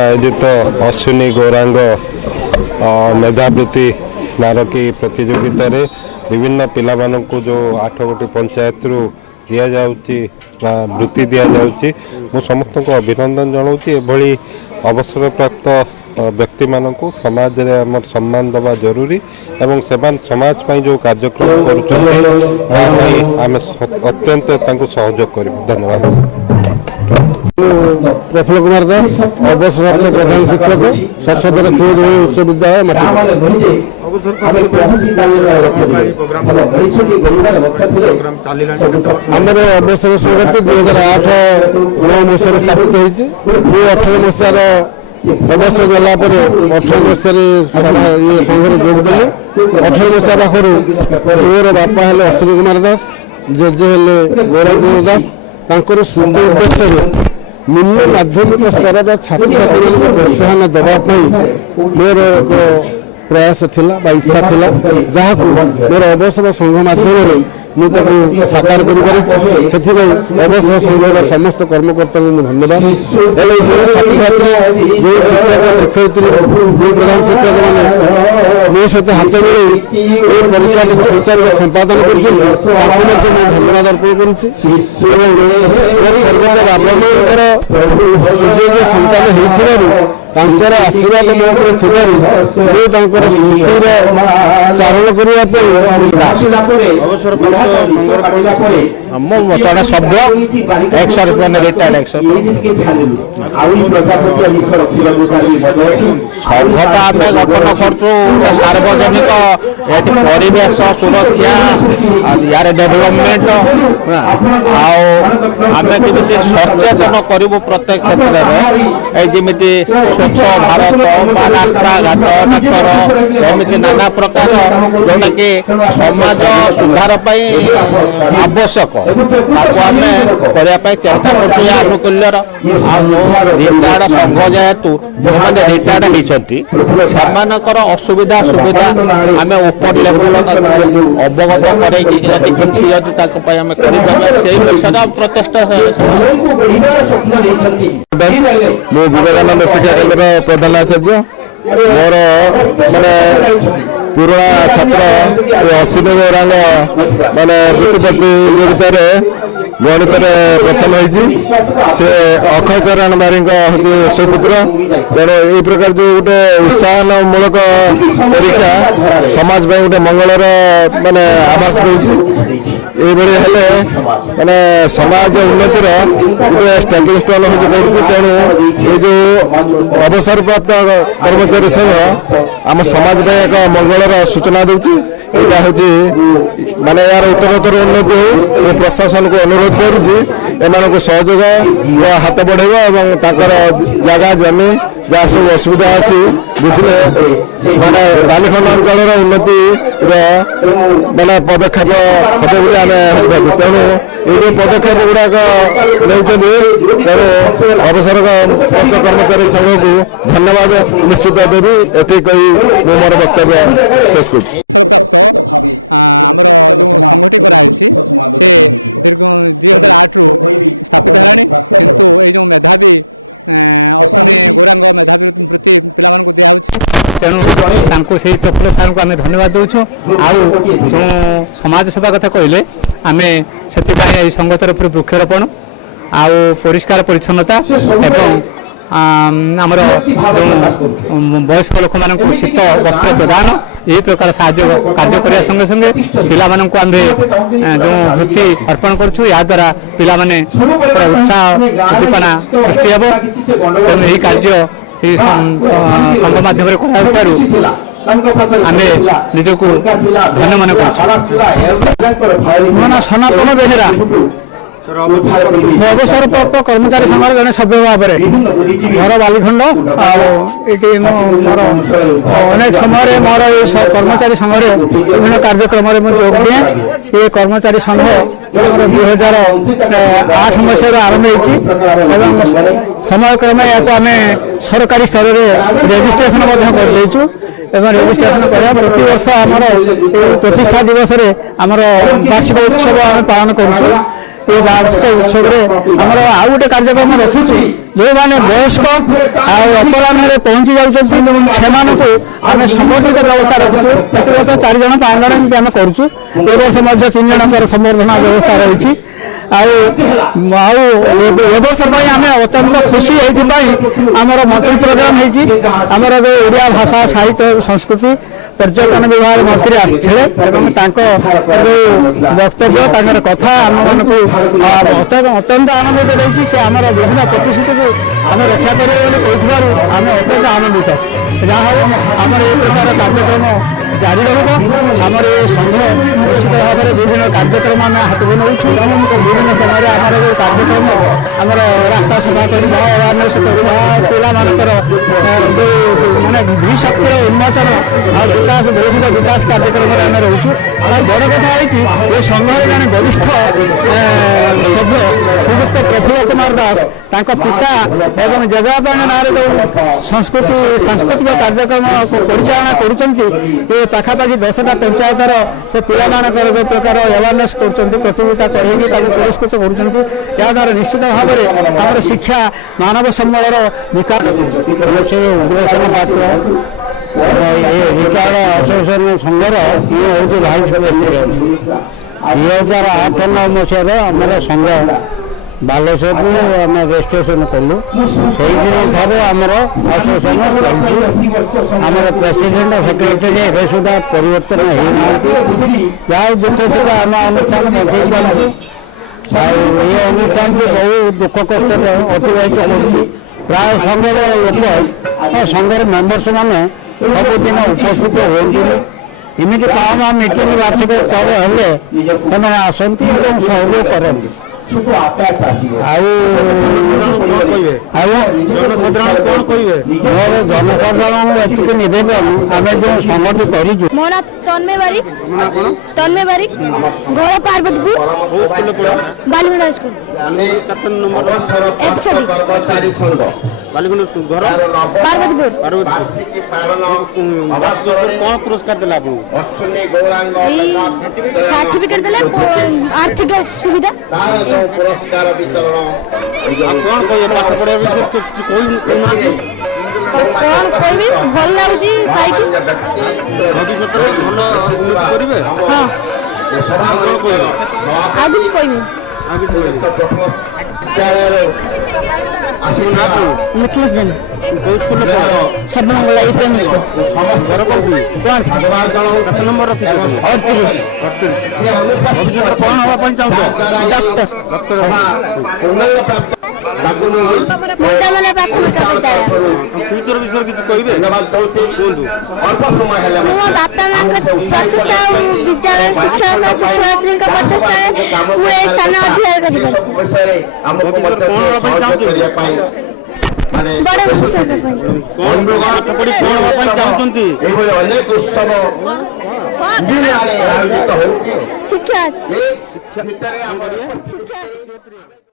आयोजित अश्विनी गौरांग मेधावृत्ति नारकी प्रतियोगिता रे विभिन्न पिला मानक जो 8 गोटी पंचायत रु दिया जाउची वृत्ति दिया जाउची मु समस्त को अभिनंदन जनाऊँगी। एभली अवसर प्राप्त व्यक्ति मानक समाज रे हमर सम्मान दबा जरूरी एवं सेमान समाज पई जो कार्यक्रम करूछन आमे अत्यंत तांको सहयोग करिब। धन्यवाद। प्रफुल्ल कुमार दास अवसरप्राप्त प्रधान शिक्षक सरस्वती खेल उच्च विद्यालय आमर अवसर संगठन 2008-9 मसीह स्थापित होती 18 मसीहार अवसर गलापर 18 मसीह संघर जोगदेली 18 मसीहा पाखर मोर बापा हेले अश्विनी कुमार दास जेजे हेले गौरांग दास तांकर स्मृति उद्देश्य निम्न माध्यमिक स्तर छात्र छात्री प्रोत्साहन देवाई मोर एक प्रयास थिला बा इच्छा थिला जहाँ मोर अवसर संघ माध्यम मुझे साकार कर अवसर संघर समस्त कर्मकर्ता को धन्यवाद। छात्र छात्री जो शिक्षक शिक्षयित्री प्रधान शिक्षक मैंने मो सहित हाथ मिले परीक्षा सुचारू संपादन कर धन्यवाद अर्पण कर संतान तांकर आशीर्वाद मो पर स्मृतिर चारण करने शब्द एक्स मैंने रिटायर्ड एक्स संघटा आम गठन करछु सार्वजनिक परिवेश सुरक्षा यार डेभलपमेंट आम केमी सचेतन करूँ प्रत्येक क्षेत्र में जमी स्वच्छ भारत रास्ता घाट डाक्तर एमती नाना प्रकार जोटा कि समाज सुधार आवश्यक आम करने चेष्टा कर आनुकूल्यर रिटायर्ड संघ जेहेतु जो मैंने रिटायर्ड होती असुविधा सुविधा आम ऊपर लेवल अवगत कर आम कर प्रचेषा विवेकानंद शिक्षा केन्द्र प्रधानाचार्य मोर माने पुराणा छात्र अश्विनी गौरांग माने वृत्ति प्रतियोगिता गणित प्रथम होती अक्षय चरण बारी हूँ सुपुत्र तेणु यही प्रकार जो गोटे उत्साहनमूलक परीक्षा समाज में गोटे मंगलर माने आभास दूसरी माने समाज उन्नतिर गोटे स्टैंडिंग स्टोन हो तेणु ये जो अवसर प्राप्त कर्मचारी संघ आम समाज में एक मंगलर सूचना दूसरी यहाँ हूँ माने यार उत्तरोत्तर उन्नति हो प्रशासन को अनुरोध करुँच सहयोग हाथ बढ़ेगा और जगह जमी जहाँ सब असुविधा अच्छी बुझे माने बालिखंड अंचल उन्नति माने पदक्षेप हे आम तेणु ये पदक्षेप गुड़ाक नहीं तेणु अवसर प्राप्त कर्मचारी संघ को धन्यवाद निश्चित देवी एति कही मोर वक्तव्य शेष कर। तेणु से प्रफुल्ल सार को आम धन्यवाद दूचु आउ जो समाज सेवा कथा कहले आम से संघ तरफ वृक्षरोपण आउ परिष्कार परिच्छन्नता एवं आमर वयस्क लोक मान शीत वस्त्र प्रदान यही प्रकार साहाय्य कार्य करने संगे संगे पिला आम जो वृत्ति अर्पण करूँ या द्वारा पिला उत्साह उद्दीपना सृष्टि हे तेणु यही कार्य संघ माध्यम आम निजक धन्य मन कर सनातन बेहेरा अवसर प्राप्त कर्मचारी संघर जड़े सभ्य भाव में घर बालीखंड मोर अनेक समय मोर कर्मचारी संघ विभिन्न कार्यक्रम जोग दिए ये कर्मचारी संघ 2008 मसीह आरंभ हो समय क्रमे या आम सरकारी स्तर में रेजिस्ट्रेशन कर रेजिस्ट्रेशन कर प्रति वर्ष आमर प्रतिष्ठा दिवस आमर वार्षिक उत्सव आम पालन करूँ ଏ ବାର୍ଷିକ ଉତ୍ସବରେ ଆମର ଆଉ ଗୋଟେ କାର୍ଯ୍ୟକ୍ରମ ରଖୁଛୁ। ଯେଉଁମାନେ ବୟସ୍କ ଆଉ ଅପରାହ୍ନରେ ପହଞ୍ଚି ଯାଉଛନ୍ତି ସେମାନଙ୍କୁ ଆମେ ସମ୍ବର୍ଦ୍ଧିତ ବ୍ୟବସ୍ଥା ରଖୁଛୁ। ପ୍ରତିବର୍ଷ 4 ଜଣ 5 ଜଣ ଏମିତି ଆମେ କରୁଛୁ। ଏ ବର୍ଷ ମଧ୍ୟ 3 ଜଣଙ୍କର ସମ୍ବର୍ଦ୍ଧନା ବ୍ୟବସ୍ଥା ରହିଛି। ଆଉ ଏ ବର୍ଷ ପାଇଁ ଆମେ ଅତ୍ୟନ୍ତ ଖୁସି। ଏଇଥିପାଇଁ ଆମର ମନ୍ତ୍ରୀ ପ୍ରୋଗ୍ରାମ ହେଇଛି। ଆମର ଯେଉଁ ଓଡ଼ିଆ ଭାଷା ସାହିତ୍ୟ ସଂସ୍କୃତି ପର୍ଯ୍ୟଟନ ବିଭାଗ ମନ୍ତ୍ରୀ ଆସିଥିଲେ ଏବଂ ତାଙ୍କ ଯେଉଁ ବକ୍ତବ୍ୟ ତାଙ୍କର କଥା ଆମମାନଙ୍କୁ ଅତ୍ୟନ୍ତ ଆନନ୍ଦିତ ଦେଇଛି। ସେ ଆମର ବିଭିନ୍ନ ପ୍ରତିଶ୍ରୁତିକୁ ଆମେ ରକ୍ଷା କରିବେ ବୋଲି କହିଥିବାରୁ ଆମେ ଅତ୍ୟନ୍ତ ଆନନ୍ଦିତ। ଯାହା ହେଉ ଆମର ଏ ପ୍ରକାର କାର୍ଯ୍ୟକ୍ରମ ଜାରି ରହିବ। ଆମର ଏ ସଂଘ ନିଶ୍ଚିତ ଭାବରେ ବିଭିନ୍ନ କାର୍ଯ୍ୟକ୍ରମ ଆମେ ହାତକୁ ନେଉଛୁ। ବିଭିନ୍ନ ସମୟରେ ଆମର ଯେଉଁ କାର୍ଯ୍ୟକ୍ରମ ଆମର ରାସ୍ତା ସଫା କରିବା, ଆୱାରନେସ୍ କରିବା, ପିଲାମାନଙ୍କର ଯେଉଁ ମାନେ ଧୀଶକ୍ତିର ଉନ୍ମୋଚନ ଆଉ ବିକାଶ ବୌଦ୍ଧିକ ବିକାଶ କାର୍ଯ୍ୟକ୍ରମରେ ଆମେ ରହୁଛୁ। ଆଉ ବଡ଼ କଥା ହେଉଛି ଏ ସଂଘରେ ଜଣେ ବରିଷ୍ଠ ସଭ୍ୟ ଶ୍ରୀଯୁକ୍ତ ପ୍ରଫୁଲ୍ଲ କୁମାର ଦାସ ତାଙ୍କ ପିତା ଏବଂ ଜେଜେବାପାଙ୍କ ନାଁରେ ଯେଉଁ ସାଂସ୍କୃତିକ କାର୍ଯ୍ୟକ୍ରମ ପରିଚାଳନା କରୁଛନ୍ତି। ଏ ପାଖାପାଖି 10ଟା ପଞ୍ଚାୟତର ସେ ପିଲାମାନଙ୍କର ଯେଉଁ ପ୍ରକାର ଆୱାରନେସ୍ କରୁଛନ୍ତି, ପ୍ରତିଯୋଗିତା କରେଇକି ତାକୁ ପୁରସ୍କୃତ କରୁଛନ୍ତି। ଯାହାଦ୍ୱାରା ନିଶ୍ଚିତ ଭାବରେ ଆମର ଶିକ୍ଷା ମାନବ ସମ୍ବଳର ବିକାଶ। ଉଗ୍ରସେନ ପାତ୍ର ରିଟାୟାର୍ଡ ଆସୋସିଏସନ ସଂଘର ଇଏ ହେଉଛି ଭାଇସ୍ ପ୍ରେସିଡେଣ୍ଟ। 2008-9 ମସିହାରେ ଆମର ସଂଘ ବାଲେଶ୍ୱରରୁ ଆମେ ରେଜିଷ୍ଟ୍ରେସନ କଲୁ। ସେଇଦିନ ଠାରୁ ଆମର ଆସୋସିଏସନ ଚାଲିଛି। ଆମର ପ୍ରେସିଡେଣ୍ଟ ସେକ୍ରେଟାରୀ ଏବେ ସୁଦ୍ଧା ପରିବର୍ତ୍ତନ ହେଇନାହାନ୍ତି। ଯାହା ଦୁଃଖ ସୁଦ୍ଧା ଆମେ ଅନୁଷ୍ଠାନ ବଞ୍ଚେଇ ଚାଲିଛୁ। ଆଉ ଏ ଅନୁଷ୍ଠାନଟି ବହୁ ଦୁଃଖ କଷ୍ଟରେ ଅତିବାହିତ କରୁଛି। ପ୍ରାୟ ସଂଘର ଲୋକ ସଂଘର ମେମ୍ବର୍ସ ମାନେ ସବୁଦିନ ଉପସ୍ଥିତ ହୁଅନ୍ତିନି। ଏମିତି କାମ ମିଟିଂ ବାର୍ଷିକ ସ୍ତରରେ ହେଲେ ସେମାନେ ଆସନ୍ତି ଏବଂ ସହଯୋଗ କରନ୍ତି। ଆଉ ମୋର ଜନସାଧାରଣ ଏତିକି ନିବେଦନ, ଆମେ ଯେଉଁ ସଂଗଠି କରିଛୁ। ମୋ ନାଁ ତନ୍ମୟ ବାରିକ, ଘର ପାର୍ବତୀପୁର, ବାଲିଗୁଣ୍ଡା ସ୍କୁଲ। ଘର ପାର୍ବତୀପୁର। କଣ ପୁରସ୍କାର ଦେଲା ଆପଣଙ୍କୁ? ଏଇ ସାର୍ଟିଫିକେଟ ଦେଲେ, ଆର୍ଥିକ ସୁବିଧା। କଣ କହିବେ ପାଠ ପଢିବା ବିଷୟରେ କିଛି କହୁନାହାନ୍ତି? କଣ କହିବି, ଭଲ ଲାଗୁଛି ପାଇକି। ଭବିଷ୍ୟତରେ ଭଲ ଉନ୍ନତି କରିବେ? ହଁ। କଣ କହିବେ? ଆଉ କିଛି କହିବି। ମିଥିଲେଶ ଜେନ। କୋଉ ସ୍କୁଲରେ ପଢ? ସର୍ବମଙ୍ଗଳା ୟୁପିଏମ୍ ସ୍କୁଲ। ଘର କୋଉଠି? କେତେ ନମ୍ବର ରଖିଛ? 38। ଭବିଷ୍ୟତରେ କଣ ହବା ପାଇଁ ଚାହୁଁଛ? ଡକ୍ଟର। ମୁଣ୍ଡାମଲା ପ୍ରାଥମିକ ବିଦ୍ୟାଳୟ। ଫ୍ୟୁଚର ବିଷୟରେ କିଛି କହିବେ? କୁହନ୍ତୁ। ମୋ ବାପା ମାଙ୍କ ପ୍ରଚେଷ୍ଟା ଆଉ ବିଦ୍ୟାଳୟ ଶିକ୍ଷକ ଶିକ୍ଷୟିତ୍ରୀଙ୍କ ପ୍ରଚେଷ୍ଟାରେ ମୁଁ ଏ ସ୍ଥାନ ଅଧିକାର କରିପାରିଛି। ଭବିଷ୍ୟତରେ କଣ ହବା ପାଇଁ ଚାହୁଁଛନ୍ତି? ବଡ଼ ଭବିଷ୍ୟତ ପାଇଁ। କଣ ପାଠ ପଢି କଣ ହବା ପାଇଁ ଚାହୁଁଛନ୍ତି? ଶିକ୍ଷା।